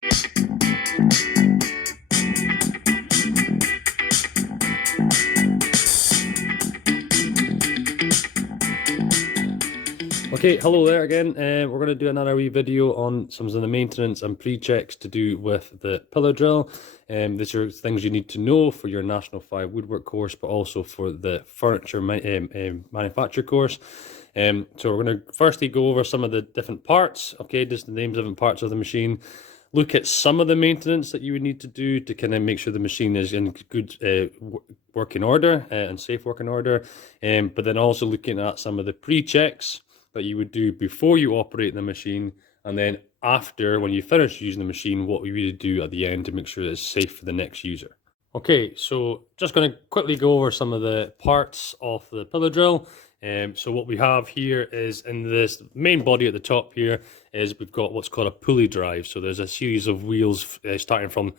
Okay, hello there again. We're going to do another wee video on some of the maintenance and pre-checks to do with the pillar drill. These are things you need to know for your National 5 woodwork course, but also for the furniture manufacture course. So we're going to firstly go over some of the different parts, okay, just the names of different parts of the machine. Look at some of the maintenance that you would need to do to kind of make sure the machine is in good working order and safe working order. But then also looking at some of the pre-checks that you would do before you operate the machine, and then after, when you finish using the machine, what we would do at the end to make sure that it's safe for the next user. Okay, so just going to quickly go over some of the parts of the pillar drill. So what we have here is, in this main body at the top here, is we've got what's called a pulley drive. So there's a series of wheels starting from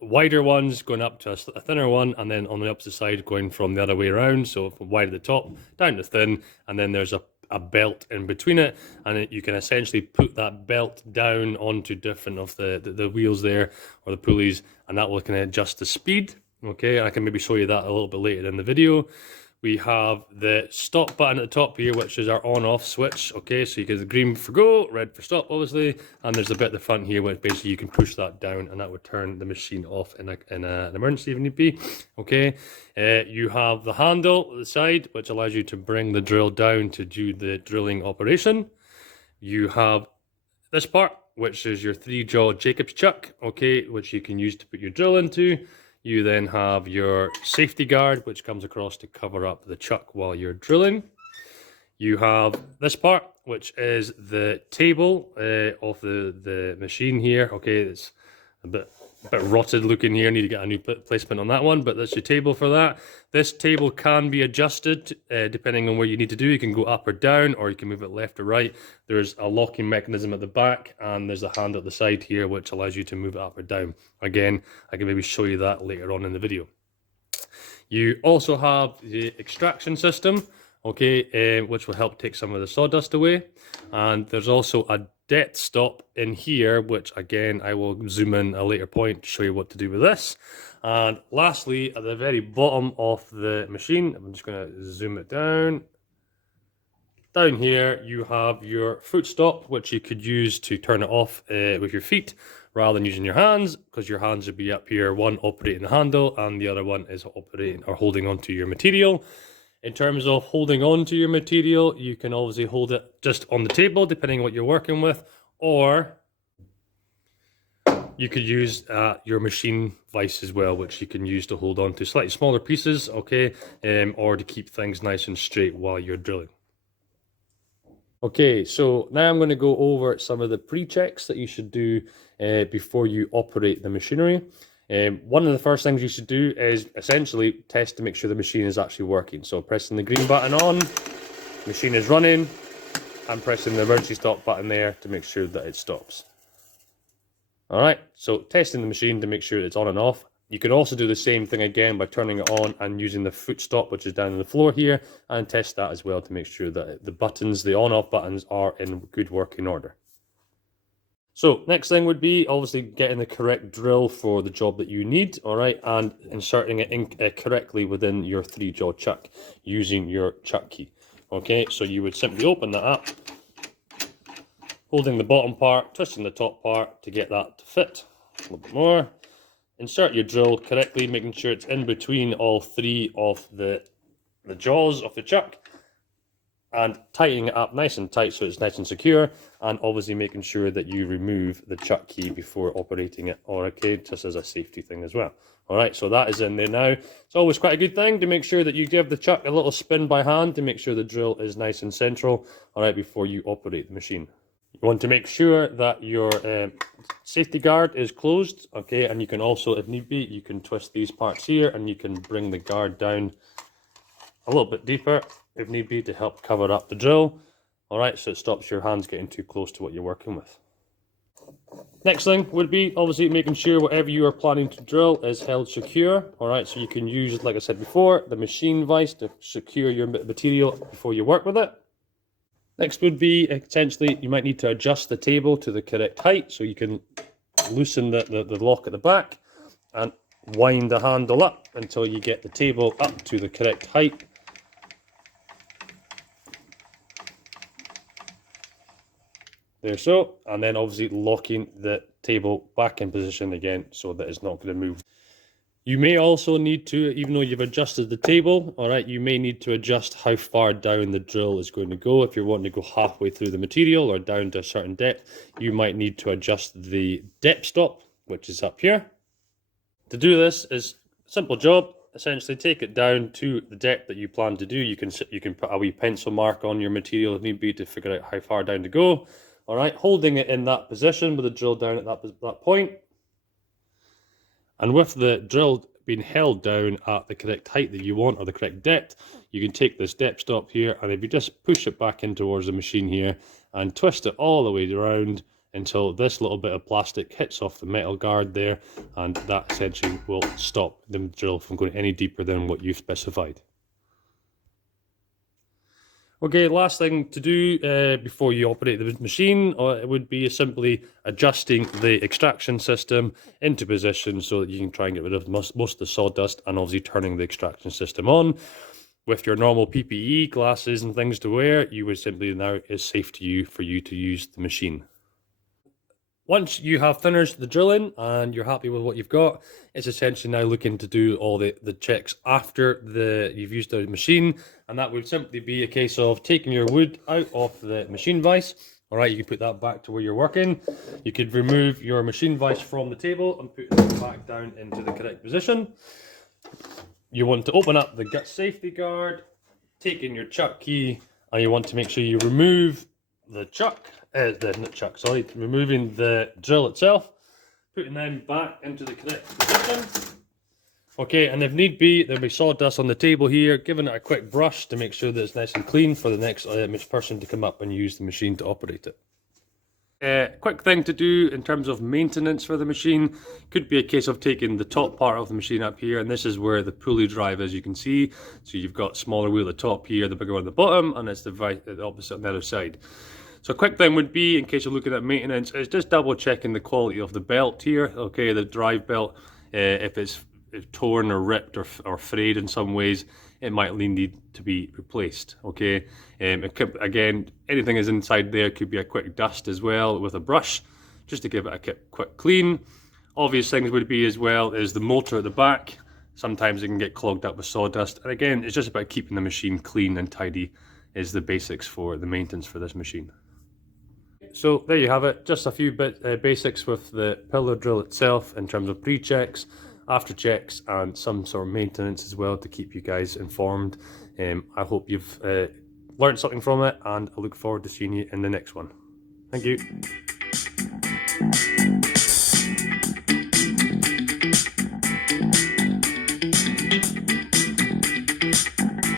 wider ones going up to a thinner one, and then on the opposite side going from the other way around. So from wide at the top down to thin, and then there's a belt in between it, and you can essentially put that belt down onto different of the wheels there, or the pulleys, and that will kind of adjust the speed. Okay, I can maybe show you that a little bit later in the video. We have the stop button at the top here, which is our on-off switch. Okay, so you get the green for go, red for stop, obviously, and there's a bit at the front here where basically you can push that down, and that would turn the machine off in an emergency if need be. Okay, you have the handle at the side, which allows you to bring the drill down to do the drilling operation. You have this part, which is your 3-jaw Jacob's chuck, okay, which you can use to put your drill into. You then have your safety guard, which comes across to cover up the chuck while you're drilling. You have this part, which is the table of the machine here. Okay, it's a bit rotted looking here. Need to get a new placement on that one, but that's your table for that. This table can be adjusted depending on where you need to do. You can go up or down, or you can move it left or right. There's a locking mechanism at the back, and there's a hand at the side here which allows you to move it up or down. Again, I can maybe show you that later on in the video. You also have the extraction system, okay, which will help take some of the sawdust away. And there's also a depth stop in here, which again I will zoom in a later point to show you what to do with this. And lastly, at the very bottom of the machine, I'm just going to zoom it down. Down here you have your foot stop, which you could use to turn it off with your feet rather than using your hands, because your hands would be up here, one operating the handle and the other one is operating or holding onto your material. In terms of holding on to your material, you can obviously hold it just on the table, depending on what you're working with, or you could use your machine vise as well, which you can use to hold on to slightly smaller pieces, okay, or to keep things nice and straight while you're drilling. Okay, so now I'm going to go over some of the pre-checks that you should do before you operate the machinery. One of the first things you should do is essentially test to make sure the machine is actually working. So pressing the green button on, machine is running, and pressing the emergency stop button there to make sure that it stops. Alright, so testing the machine to make sure it's on and off. You can also do the same thing again by turning it on and using the foot stop, which is down on the floor here, and test that as well to make sure that the buttons, the on-off buttons, are in good working order. So next thing would be obviously getting the correct drill for the job that you need, all right, and inserting it correctly within your 3-jaw chuck using your chuck key. Okay, so you would simply open that up, holding the bottom part, twisting the top part to get that to fit. A little bit more. Insert your drill correctly, making sure it's in between all 3 of the jaws of the chuck, and tightening it up nice and tight so it's nice and secure, and obviously making sure that you remove the chuck key before operating it, or okay, just as a safety thing as well. Alright, so that is in there now. It's always quite a good thing to make sure that you give the chuck a little spin by hand to make sure the drill is nice and central, alright, before you operate the machine. You want to make sure that your safety guard is closed, okay, and you can also, if need be, you can twist these parts here and you can bring the guard down a little bit deeper if need be to help cover up the drill. Alright, so it stops your hands getting too close to what you're working with. Next thing would be obviously making sure whatever you are planning to drill is held secure. Alright, so you can use, like I said before, the machine vise to secure your material before you work with it. Next would be, essentially, you might need to adjust the table to the correct height, so you can loosen the lock at the back and wind the handle up until you get the table up to the correct height. There, so, and then obviously locking the table back in position again so that it's not going to move. You may also need to, even though you've adjusted the table, all right, you may need to adjust how far down the drill is going to go. If you're wanting to go halfway through the material or down to a certain depth, you might need to adjust the depth stop, which is up here. To do this is a simple job. Essentially take it down to the depth that you plan to do. You can put a wee pencil mark on your material if need be to figure out how far down to go. All right, holding it in that position with the drill down at that point. And with the drill being held down at the correct height that you want or the correct depth, you can take this depth stop here, and if you just push it back in towards the machine here and twist it all the way around until this little bit of plastic hits off the metal guard there, and that essentially will stop the drill from going any deeper than what you've specified. Okay, last thing to do before you operate the machine would be simply adjusting the extraction system into position so that you can try and get rid of most of the sawdust, and obviously turning the extraction system on. With your normal PPE, glasses and things to wear, you would simply now it's safe for you to use the machine. Once you have finished the drilling and you're happy with what you've got, it's essentially now looking to do all the checks after you've used the machine, and that would simply be a case of taking your wood out of the machine vise. All right, you can put that back to where you're working. You could remove your machine vise from the table and put it back down into the correct position. You want to open up the gut safety guard, take in your chuck key, and you want to make sure you remove the removing the drill itself, putting them back into the correct position. Okay, and if need be, there'll be sawdust on the table here, giving it a quick brush to make sure that it's nice and clean for the next person to come up and use the machine to operate it. Quick thing to do in terms of maintenance for the machine could be a case of taking the top part of the machine up here, and this is where the pulley drive is, you can see. So you've got smaller wheel at the top here, the bigger one at the bottom, and it's the opposite on the other side. So a quick thing would be, in case you're looking at maintenance, is just double checking the quality of the belt here. Okay, the drive belt, if it's torn or ripped or frayed in some ways, it might need to be replaced. Okay, again, anything is inside there could be a quick dust as well with a brush, just to give it a quick clean. Obvious things would be as well is the motor at the back. Sometimes it can get clogged up with sawdust, and again, it's just about keeping the machine clean and tidy is the basics for the maintenance for this machine. So there you have it, just a few basics with the pillar drill itself in terms of pre-checks, after checks, and some sort of maintenance as well to keep you guys informed. I hope you've learned something from it, and I look forward to seeing you in the next one. Thank you.